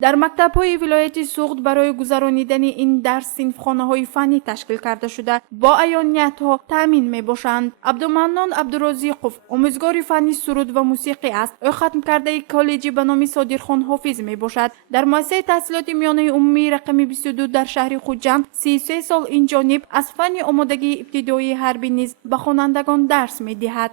در مکتب‌های ولایت سوخت برای گذراندن این درس صنفخانه‌های فنی تشکیل کرده شده با عیانیت‌ها تامین می‌باشند. عبدالمنان عبدالرازقوف آموزگار فنی سرود و موسیقی است. او ختم کرده کالجی به نام صادرخان حافظ می‌باشد. در مؤسسه تحصیلات میانه عمومی رقم 22 در شهر خوجند 33 سال این جانب از فن آمادگی ابتدایی حربی نیز به خوانندگان درس می‌دهد.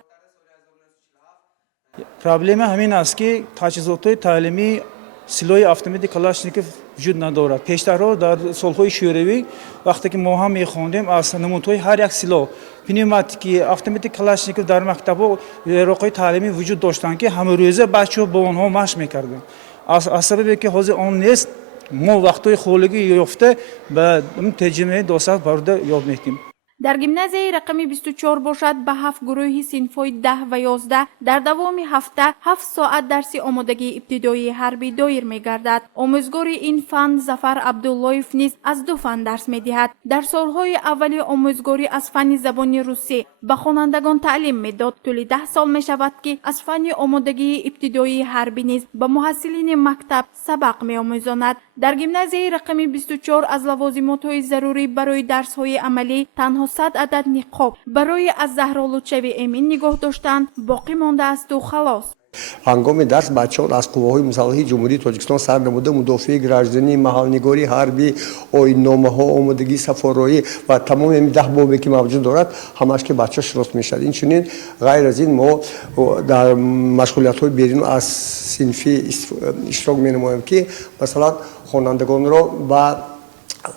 پرابلم همین است که تجهیزات تعلیمی سلاح اتوماتیک کلاشنیکوف وجود ندارد. پیشترها در سالهای شوروی وقتی که ما هم می‌خواندیم از نمودهای هر یک سلاح پنوماتیکی اتوماتیک کلاشنیکوف در مکتب‌ها رقای تعلیمی وجود داشتند که همه روزه بچه‌ها با آنها مشق می‌کردند. از سببی که حاضر آن نیست ما وقتای خولگی یافته به ترجمه داستان برده یاد می‌کنیم. در گیمنازیای رقم 24 باشد به 7 گروهی صنف‌های 10 و 11 در دوام هفته 7 ساعت درس آمادگی ابتدایی حربی دایر می‌گردد. آموزگار این فن ظفر عبداللهیف نیز از 2 فن درس می‌دهد. در سالهای اولی آموزگاری از فن زبان روسی به خوانندگان تعلیم می‌داد. طول 10 سال می‌شود که از فن آمادگی ابتدایی حربی نیز به محصلین مکتب سبق می‌آموزاند. در گیمنازیای رقم 24 از لوازمات‌های ضروری برای درس‌های عملی تنها 100 عدد نقاب برای از زهرالودشوی امین نگاه داشتن باقی مانده است و خلاص. هنگام درس بچه‌ها از قوه‌های مسلح جمهوری تاجیکستان سر نموده مدافع گراجدنی، محل‌نگاری حربی، آیین‌نامه‌ها، آمادگی سفارایی و تمام این 10 بابی که موجود دارد همش که بچه شناس می‌شد. این چنین غیر از این ما در مشغولیت‌های بیرون از صنفی اشتراک می‌نماییم که مثلا خوانندگان را با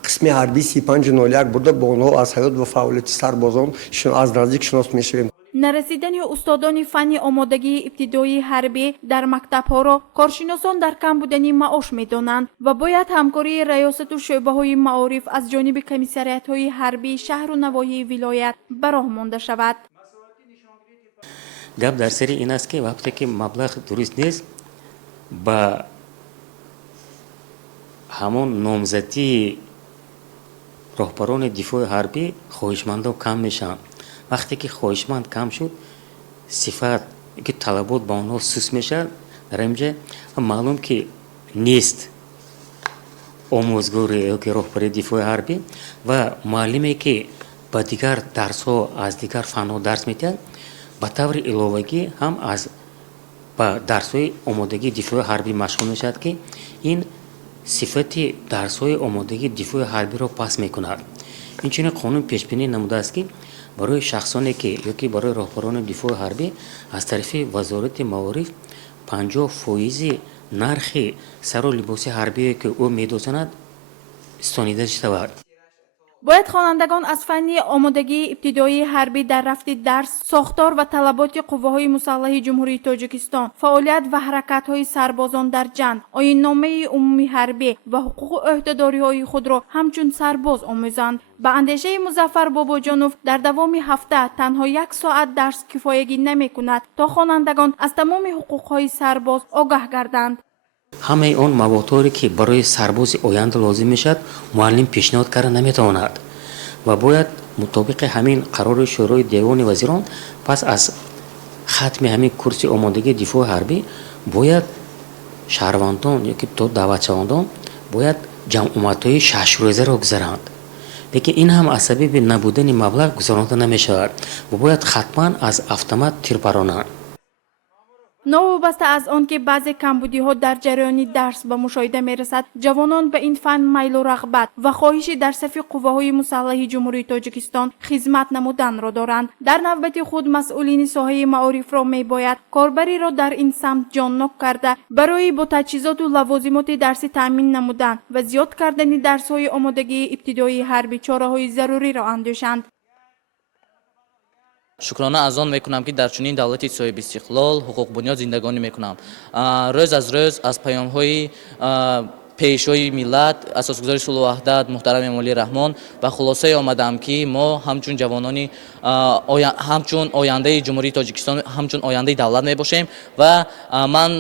قسم حربی 3501 برده با آنها از حیات و فعالیت سربازان از نزدیک شناس می‌شویم. نرسیدن استادان فن آمادگی ابتدایی حربی در مکتب‌ها را کارشناسان در کم بودن معاش می‌دانند و باید همکاری ریاست و شعبه‌های معارف از جانب کمیسریات‌های حربی شهر و نواحی ولایت به راه مانده شود. گپ در سر این است که وقتی که مبلغ درست نیست با همون نامزدی راهبران دفاع حربی خواهشمندان کم میشن. وقتی که خواهشمند کم شد صفت که طلبات با اونها سوس میشه. در اینجا معلوم که نیست آموزگار که راهبر دفاع حربی و معلمی که با دیگر درس ها از دیگر فن ها درس میدهد به طور علاوگی هم از با درس های آمادگی دفاع حربی مشغول میشد که این صفت درس های آمادگی دفاع حربی را پس میکند. این چنین قانون پیش بینی نموده است که برای شخصانی که یا که برای راهبران دفاع حربی از طرف وزارت معارف 50% نرخ سر و لباس حربی که او میدوزند ستانیده شود. باید خوانندگان از فن آمادگی ابتدایی حربی در رفت درس، ساختار و طلبات قوه‌های مسلح جمهوری تاجیکستان، فعالیت و حرکت‌های سربازان در جنگ، آیین‌نامه عمومی حربی و حقوق عهده‌داری‌های خود را همچون سرباز آموزند. به اندیشه مظفر باباجانوف در دوام هفته تنها 1 ساعت درس کفایگی نمی‌کند تا خوانندگان از تمام حقوق‌های سرباز آگاه گردند. همه اون موادی که برای سرباز آینده لازم میشد معلم پیشنهاد کرده نمیتواند و باید مطابق همین قرار شورای دیوان وزیران پس از ختم همین کورس آمادگی دفاع حربی باید شهروندان یا که تو دعوتشوندان باید جمعیت‌های 6 روزه را گذرانند. لیکن این هم از سبب نبودن مبلغ گذرانده نمیشود و باید حتما از اتومات تیر برانند. نوابسته از آن که بعضی کمبودی‌ها در جریان درس به مشاهده می‌رسد، جوانان به این فن میل و رغبت و خواهش در صف قوه‌های مسلح جمهوری تاجیکستان خدمت نمودن را دارند. در نوبت خود مسئولین ساحه معارف را می‌باید کاربری را در این سمت جان‌ناک کرده برای با تجهیزات و لوازمات درسی تامین نمودن و زیاد کردن درس‌های آمادگی ابتدایی حربی چاره‌های ضروری را اندیشند. شکرانه از آن میکنم که در چنین دولتی صاحب استقلال حقوق بنیاد زندگانی میکنم. روز از روز از پیام های пешои миллат асосгузори сулҳу ваҳдат муҳтарами эмомалӣ раҳмон ба хулосае омадам ки мо ҳамчун ҷавонони ҳамчун ояндаи ҷумҳурии тоҷикистон ҳамчун ояндаи давлат мебошем ва ман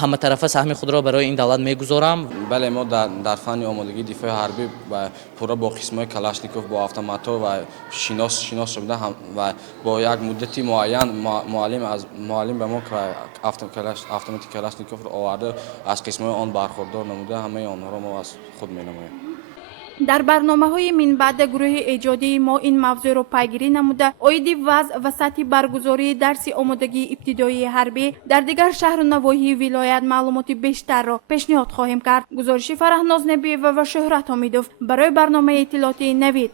ҳаматарафа саҳми худро барои ин давлат мегузорам. бале мо дар фанни омодагии дифои ҳарбӣ ва пурра бо қисмҳои калашников бо автоматҳо ва шинос шуда ва бо як муддати муайян муаллим ба мо автомати калашниковро оварда аз қисмҳои он бархурдор намуда ҳамаи онҳоро мо аз худ менамоем. дар барномаҳои минбаъда гурӯҳи эҷодии мо ин мавзӯъро пайгирӣ намуда оиди вазъ ва сатҳи баргузории дарси омодагии ибтидоии ҳарбӣ дар дигар шаҳру навоҳии вилоят маълумоти бештарро пешниҳод хоҳем кард. гузориши Фараҳноз Набиева ва Шӯҳрат Ҳомидов барои барномаи иттилоотии Навид.